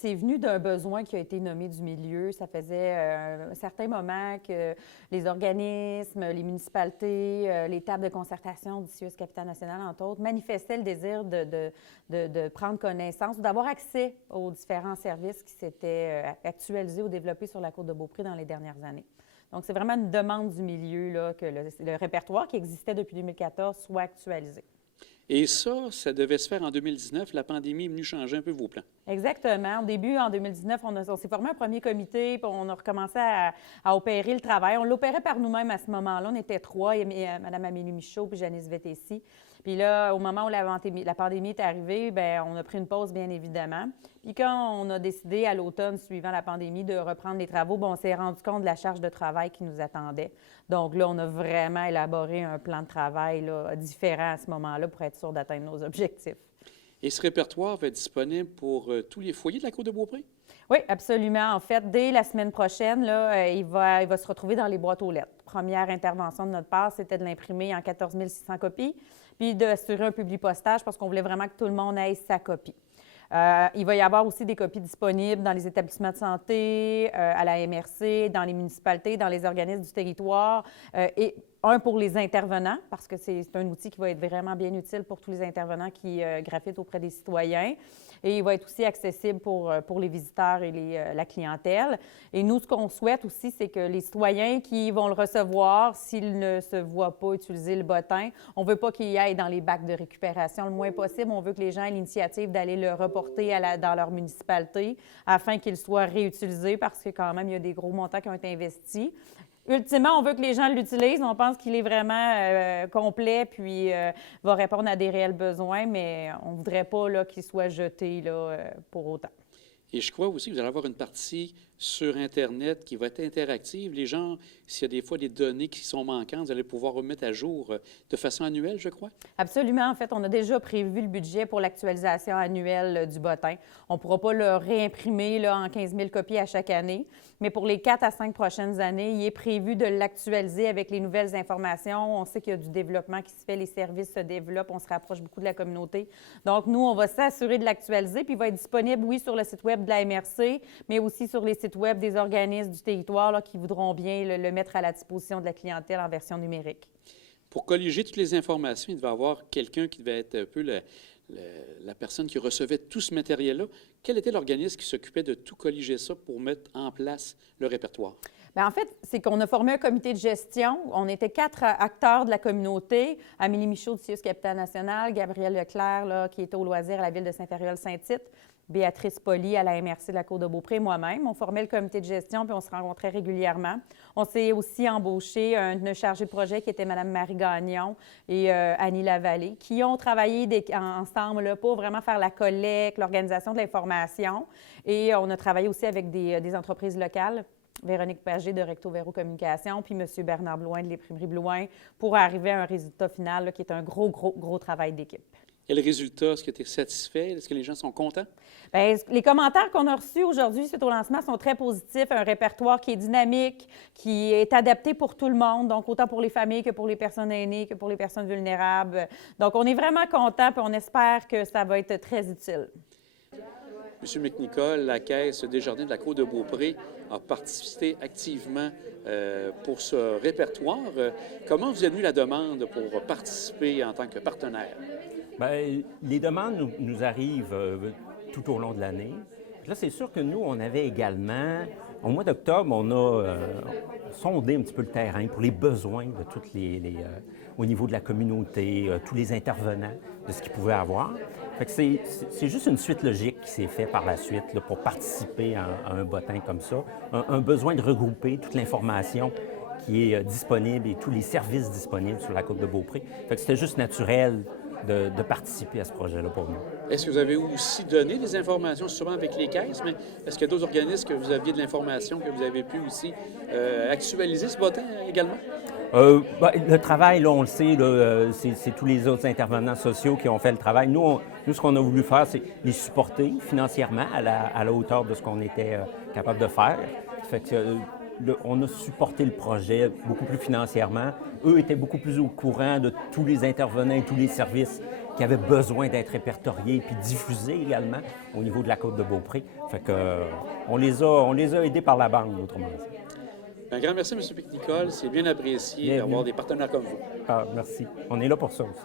c'est venu d'un besoin qui a été nommé du milieu. Ça faisait un certain moment que les organismes, les municipalités, les tables de concertation du CIUS Capitale Nationale, entre autres, manifestaient le désir de prendre connaissance ou d'avoir accès aux différents services qui s'étaient actualisés ou développés sur la Côte-de-Beaupré dans les dernières années. Donc, c'est vraiment une demande du milieu là, que le répertoire qui existait depuis 2014 soit actualisé. Et ça devait se faire en 2019. La pandémie est venue changer un peu vos plans. Exactement. Au début, en 2019, on s'est formé un premier comité, puis on a recommencé à opérer le travail. On l'opérait par nous-mêmes à ce moment-là. On était trois, Mme Amélie Michaud puis Janice Vettesi. Puis là, au moment où la pandémie est arrivée, bien, on a pris une pause, bien évidemment. Puis quand on a décidé à l'automne suivant la pandémie de reprendre les travaux, bien, on s'est rendu compte de la charge de travail qui nous attendait. Donc là, on a vraiment élaboré un plan de travail là, différent à ce moment-là pour être sûr d'atteindre nos objectifs. Et ce répertoire va être disponible pour tous les foyers de la Côte-de-Beaupré? Oui, absolument. En fait, dès la semaine prochaine, là, il va se retrouver dans les boîtes aux lettres. Première intervention de notre part, c'était de l'imprimer en 14 600 copies, puis d'assurer un publipostage parce qu'on voulait vraiment que tout le monde ait sa copie. Il va y avoir aussi des copies disponibles dans les établissements de santé, à la MRC, dans les municipalités, dans les organismes du territoire, et un pour les intervenants, parce que c'est un outil qui va être vraiment bien utile pour tous les intervenants qui graffitent auprès des citoyens. Et il va être aussi accessible pour les visiteurs et la clientèle. Et nous, ce qu'on souhaite aussi, c'est que les citoyens qui vont le recevoir, s'ils ne se voient pas utiliser le bottin, on ne veut pas qu'il y aille dans les bacs de récupération le moins possible. On veut que les gens aient l'initiative d'aller le reporter dans leur municipalité afin qu'il soit réutilisé parce que quand même, il y a des gros montants qui ont été investis. Ultimement, on veut que les gens l'utilisent. On pense qu'il est vraiment complet puis va répondre à des réels besoins, mais on ne voudrait pas qu'il soit jeté pour autant. Et je crois aussi que vous allez avoir une partie sur Internet qui va être interactive. Les gens, s'il y a des fois des données qui sont manquantes, vous allez pouvoir remettre à jour de façon annuelle, je crois? Absolument. En fait, on a déjà prévu le budget pour l'actualisation annuelle du bottin. On ne pourra pas le réimprimer en 15 000 copies à chaque année, mais pour les 4 à 5 prochaines années, il est prévu de l'actualiser avec les nouvelles informations. On sait qu'il y a du développement qui se fait, les services se développent, on se rapproche beaucoup de la communauté. Donc, nous, on va s'assurer de l'actualiser, puis il va être disponible, oui, sur le site Web de la MRC, mais aussi sur les sites Web des organismes du territoire là, qui voudront bien le mettre à la disposition de la clientèle en version numérique. Pour colliger toutes les informations, il devait y avoir quelqu'un qui devait être un peu la personne qui recevait tout ce matériel-là. Quel était l'organisme qui s'occupait de tout colliger ça pour mettre en place le répertoire? Bien, en fait, c'est qu'on a formé un comité de gestion. On était 4 acteurs de la communauté. Amélie Michaud du CIUS Capitale Nationale, Gabriel Leclerc, là, qui était au loisir à la ville de Saint-Fériol-Saint-Tite, Béatrice Poli à la MRC de la Côte-de-Beaupré, moi-même. On formait le comité de gestion puis on se rencontrait régulièrement. On s'est aussi embauché une chargée de projet qui était Mme Marie Gagnon et Annie Lavallée, qui ont travaillé ensemble là, pour vraiment faire la collecte, l'organisation de l'information. Et on a travaillé aussi avec des entreprises locales. Véronique Pagé de Recto Vero Communication, puis M. Bernard Blouin de l'Imprimerie Blouin, pour arriver à un résultat final là, qui est un gros travail d'équipe. Et le résultat, est-ce que tu es satisfait? Est-ce que les gens sont contents? Bien, les commentaires qu'on a reçus aujourd'hui suite au lancement sont très positifs. Un répertoire qui est dynamique, qui est adapté pour tout le monde, donc autant pour les familles que pour les personnes aînées, que pour les personnes vulnérables. Donc, on est vraiment contents et on espère que ça va être très utile. M. McNicol, la Caisse Desjardins de la Côte-de-Beaupré a participé activement pour ce répertoire. Comment vous êtes venu la demande pour participer en tant que partenaire? Bien, les demandes nous arrivent tout au long de l'année. Là, c'est sûr que nous, on avait également, au mois d'octobre, on a sondé un petit peu le terrain pour les besoins de toutes au niveau de la communauté, tous les intervenants, de ce qu'ils pouvaient avoir. Fait que c'est juste une suite logique qui s'est faite par la suite là, pour participer à un bottin comme ça. Un besoin de regrouper toute l'information qui est disponible et tous les services disponibles sur la Côte-de-Beaupré. Fait que c'était juste naturel de participer à ce projet-là pour nous. Est-ce que vous avez aussi donné des informations, souvent avec les caisses, mais est-ce qu'il y a d'autres organismes que vous aviez de l'information, que vous avez pu aussi actualiser ce bottin également? Le travail, là, on le sait, c'est tous les autres intervenants sociaux qui ont fait le travail. Nous, ce qu'on a voulu faire, c'est les supporter financièrement à la hauteur de ce qu'on était capable de faire. Fait que, on a supporté le projet beaucoup plus financièrement. Eux étaient beaucoup plus au courant de tous les intervenants et tous les services qui avaient besoin d'être répertoriés puis diffusés également au niveau de la Côte-de-Beaupré. Fait que, on les a aidés par la bande, autrement dit. Un grand merci, M. Pic-Nicole. C'est bien apprécié Bienvenue. d'avoir des partenaires comme vous. Ah, merci. On est là pour ça aussi.